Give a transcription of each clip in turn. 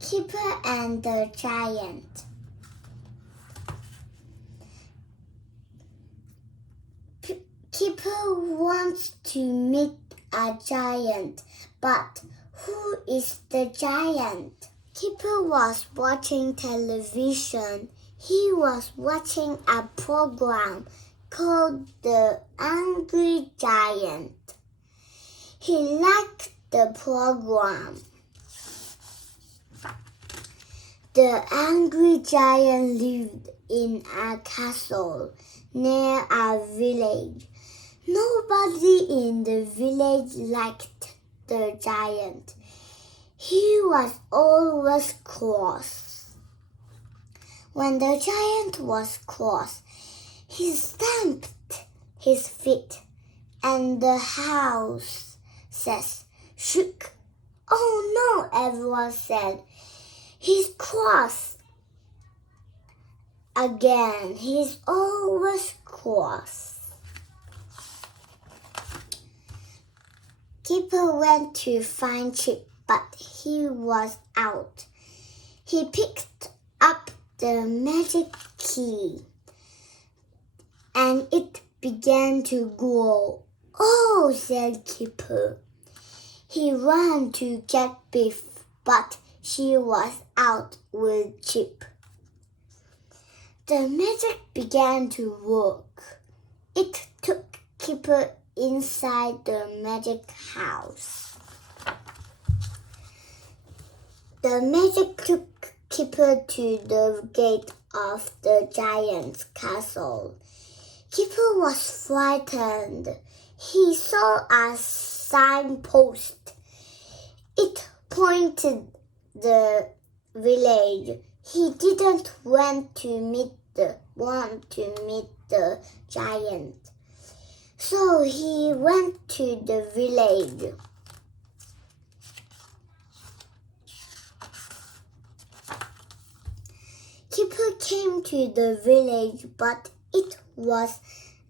Kipper and the Giant. Kipper wants to meet a giant, but who is the giant? Kipper was watching television. He was watching a program called The Angry Giant. He liked the program. The angry giant lived in a castle near a village. Nobody in the village liked the giant. He was always cross. When the giant was cross, he stamped his feet, and the house shook. Oh no, everyone said. He's cross. Again, he's always cross. Kipper went to find Chip, but he was out. He picked up the magic key, and it began to grow. Oh, said Kipper. He ran to get Biff, but she was out with Chip. The magic began to work. It took Kipper inside the magic house. The magic took Kipper to the gate of the giant's castle. Kipper was frightened. He saw a signpost. It pointed the village. He didn't want to meet the giant. So he went to the village. Kipper came to the village, but it was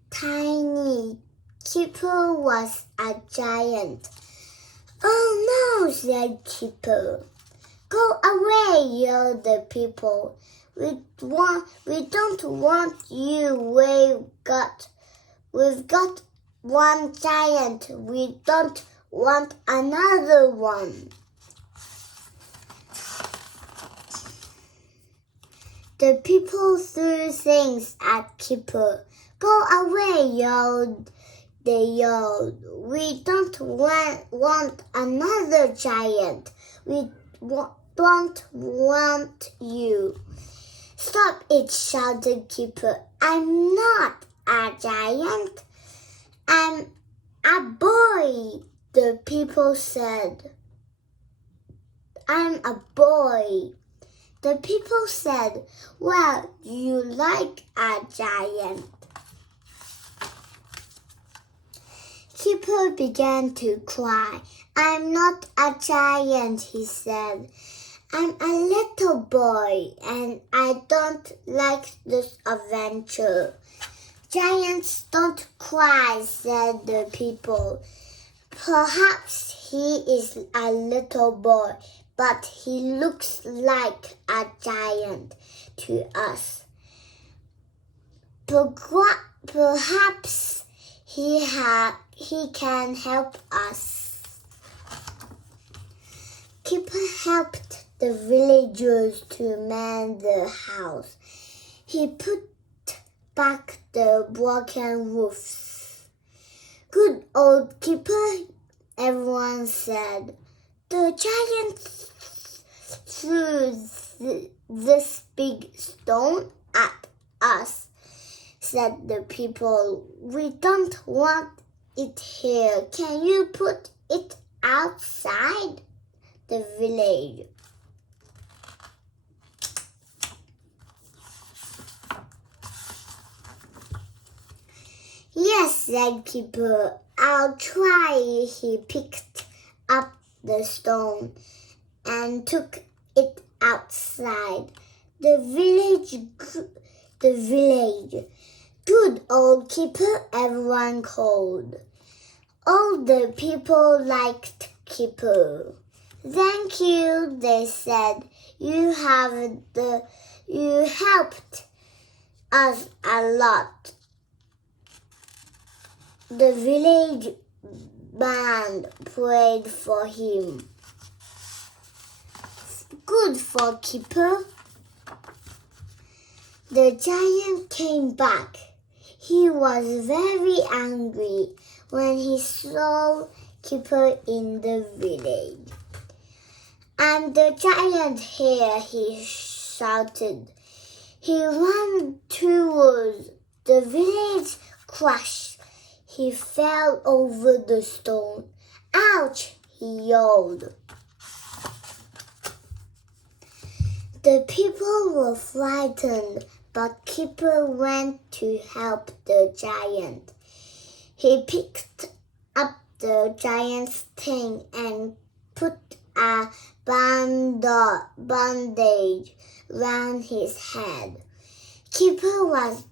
tiny. Kipper was a giant. Oh no, said Kipper. Go away, yelled the people. We don't want you. We've got one giant. We don't want another one. The people threw things at Kipper. Go away, they yelled. We don't want another giant. We don't want you. Stop it, shouted Kipper. I'm not a giant. I'm a boy, the people said. I'm a boy. The people said, well, you like a giant. Kipper began to cry. I'm not a giant, he said. I'm a little boy, and I don't like this adventure. Giants don't cry, said the people. Perhaps he is a little boy, but he looks like a giant to us. Perhaps he can help us. Kipper helped the villagers to mend the house. He put back the broken roofs. Good old Kipper, everyone said. The giant threw this big stone at us, said the people. We don't want it here. Can you put it outside the village? Yes, said Kipper. I'll try. He picked up the stone and took it outside the village. Good old Kipper, everyone called. All the people liked Kipper. Thank you, they said. You helped us a lot. The village band played for him. Good for Kipper. The giant came back. He was very angry when he saw Kipper in the village. "I'm the giant here," he shouted. He ran towards the village. Crash! He fell over the stone. "Ouch!" he yelled. The people were frightened, but Kipper went to help the giant. He picked up the giant's thing and put a bandage round his head. Kipper was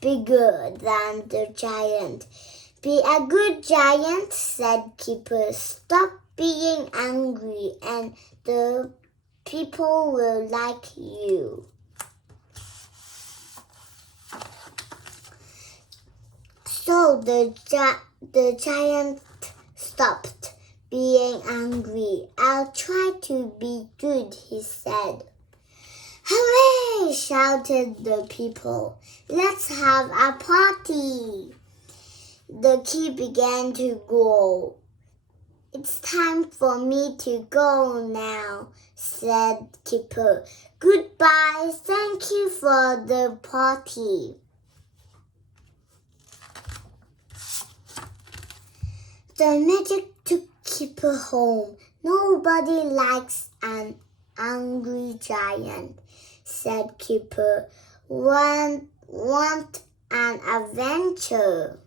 bigger than the giant. "Be a good giant," said Kipper. "Stop being angry and the people will like you." So the giant stopped being angry. "I'll try to be good," he said. "Hooray!" shouted the people. "Let's have a party." The key began to go. "It's time for me to go now," said Kipper. "Goodbye. Thank you for the party." The magic took Kipper home. "Nobody likes an angry giant," said Kipper. Want an adventure?